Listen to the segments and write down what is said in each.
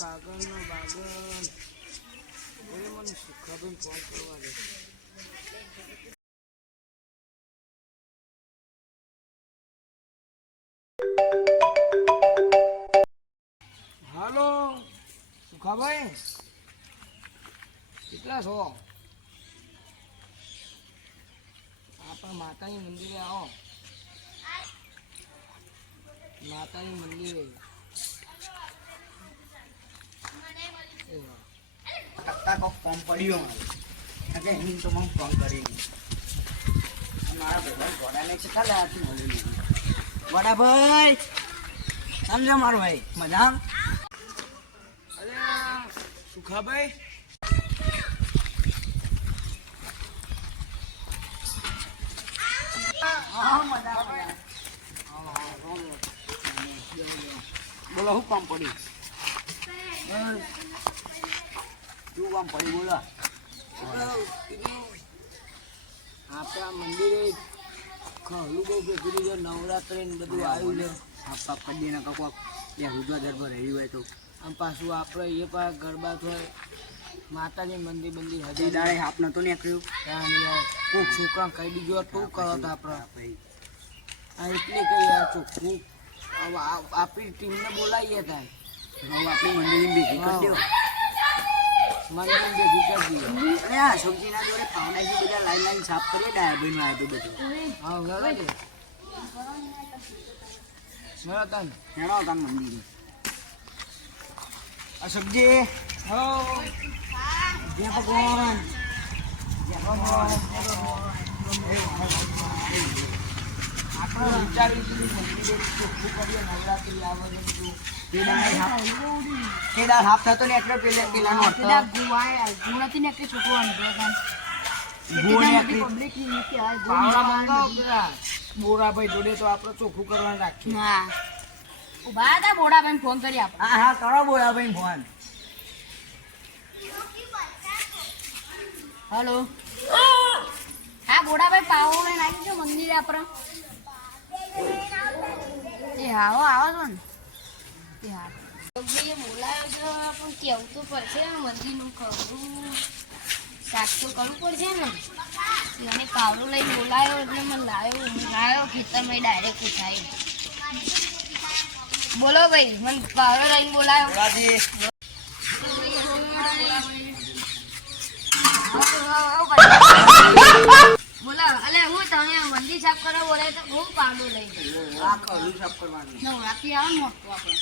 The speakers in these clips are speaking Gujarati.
કાગળનો બાગળ એ મને સુખાબેન ફોન કરવા દે. હાલો સુખાભાઈ, કેટલા છો? આપણા માતાની મંદિરે આવો. માતાની મંદિરે ફોન પડ્યો એટલે એની તો મને ફોન કરી મારા ભાઈ વડાને કેટલા લાવતી મળી વડાભાઈ સમજો મારો ભાઈ મજા. અરે સુખાભાઈ, બોલો શું કામ પડ્યું? શું કામ પડ્યું બોલો? આપણા મંદિરે ખરું બહુ ભેગું છે, નવરાત્રી ને બધું આવ્યું છે. આપા કદી ના કકો ત્યાં ગુજરાત દરબાર રહી હોય તો આમ પાછું આપણે એ પણ ગરબા થાય માતાજી મંદિર મંદિર હજી હજાર દાડે હાપ નતો નીકળ્યું. કોઈક છોકરા કહી દીધું હોત શું કરો તો આપણે આ એટલે કઈ યાર ચોખ્ખું આપણી ટીમને બોલાવીએ થાય આપણી મંદિરની ભેગી કરી દો. મંદિર ભેગી કરી દઈએ. અરે આ સબ્જીના જોડે ફાવડાથી બધા લાઈન લાઈન સાફ કરીએ ડાયાભાઈનું આવ્યું બધું. હા બરાબર છે. તને હેણો તાન મંદિરે આ સબ્જી હો જય ભગવાન આપણે વિચાર્યું હતું કે મંદિરે ચોખ્ખું કરીએ નવરાત્રી આવે છે બધું. એ દાળ હાફ થતો ને એટલે પેલાનો હતો પાવડા મંગાવો પેલા બોરાભાઈ જોડે તો આપણે ચોખ્ખું કરવાનું રાખીએ. ફોન કરી આપણે. હા હા કરો બોલા ભાઈ ફોન. હેલો હા બોડાભાઈ પાવો લઈને આવી ગયો મંદિરે આપણે. એ હા હો આવો છો ને એ હા બોલાવ્યો છે પણ કેવું તો પડશે ને મંદિરનું ખરું શાક તો કરવું પડશે ને. એને પાવડો લઈને બોલાવ્યો એટલે મને લાવ્યો ખેતરમાં ડાયરેક્ટ ઉઠાયો. બોલો ભાઈ મને પાવડો લઈને બોલાવ્યો. બોલો અલે હું તમે મંદિર સાફ કરવા બોલાય તો બહુ પાવડો લઈ આ કરું સાફ કરવાનું. નવરાત્રી આવે ને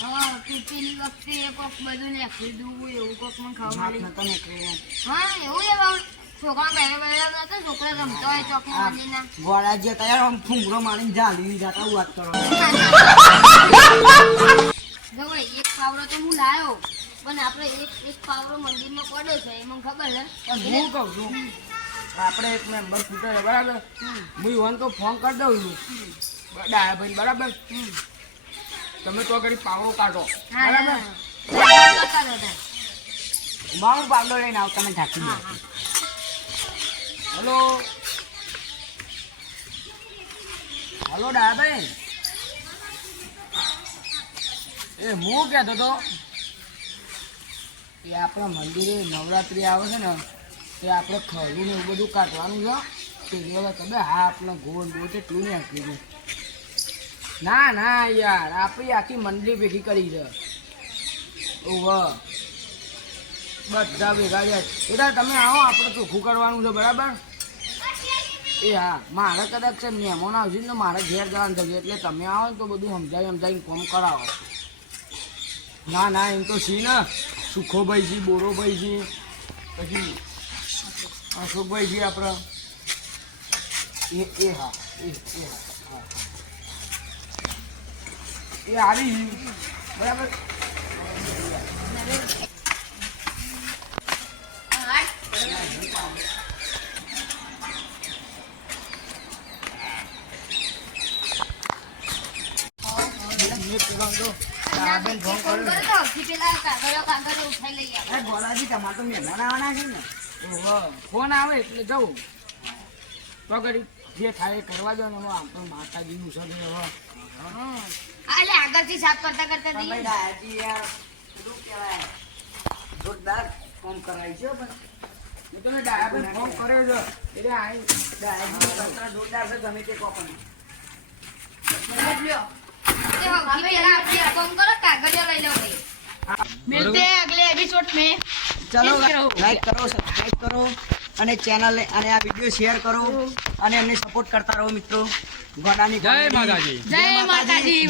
હા તૂટીની વખતે કોક બધું નાખી દઉં એવું કોક મને ખાવા મળે. નતો નીકળ્યો. હા એવું એવા છોકરા પહેલા પહેલા નતો છોકરા રમતો હોય ચોકમાં મંદિરના. ગોળા જે તૈયાર આમ ફૂંગરો મારીને ઝાલી જતા વાત કરો. જો ભાઈ એક પાવડો તો હું લાવ્યો પણ આપણે એક પાવડો મંદિરમાં પડ્યો છે એ મને ખબર છે. પણ હું કહું છું આપણે એક મેમ્બર છૂટે છે બરાબર. હું ઈવન તો ફોન કરી દઉં છું ડાયાભાઈ બરાબર. તમે તો કરી પાવડો કાઢો બરાબર. બાઉ પાવડો લઈને આવ તમે ઢાંકી દો. હલો હલો ડાયાભાઈ, એ હું કહેતો હતો કે આપણા મંદિરે નવરાત્રિ આવે છે ને તે આપણે ખરું ને એવું બધું કાઢવાનું છે. તે તમે હા આપણે ગોળ ગોળ એટલું નહીં આપી દઉં. ના ના યાર આપણી આખી મંડળી ભેગી કરી છે. ઓહ બધા ભેગા છે એટલે તમે આવો આપણે ચોખ્ખું કરવાનું છે બરાબર. એ હા મારે કદાચ છે મહેમાન આવશે ને મારે ઘેર જવાનું થશે એટલે તમે આવો ને તો બધું સમજાવીને કોમ કરાવો. ના ના એમ તો સી ને સુખોભાઈજી બોરોભાઈજી પછી અશોકભાઈજી આપણે એ હા હા એ આવી બરાબર. ફોન આવે એટલે જવું તો કરી જે થાય કરવા દો ને આમ પણ માતાજીનું છે હવે. આગળથી સાફ કરતા કરતા તમે ડાયાજી યાર શું કહેવાય જોરદાર ફોન કરાવી છે પણ હું તને ડાયાબીન ફોન કર્યો છો એટલે આઈ ડાયાબીન જોરદાર છે ગમે તે કોપન મતલબ લ્યો તે હવે પેલા આપણે એક કામ કરો કાગળિયા લઈ લો ભાઈ मिलते हैं अगले एपिसोड में ચલો લાઈક કરો સબસ્ક્રાઇબ કરો અને ચેનલ અને આ વિડીયો શેર કરો અને અમને સપોર્ટ કરતા રહો મિત્રો ગોડાની જય માતાજી જય મા કાલી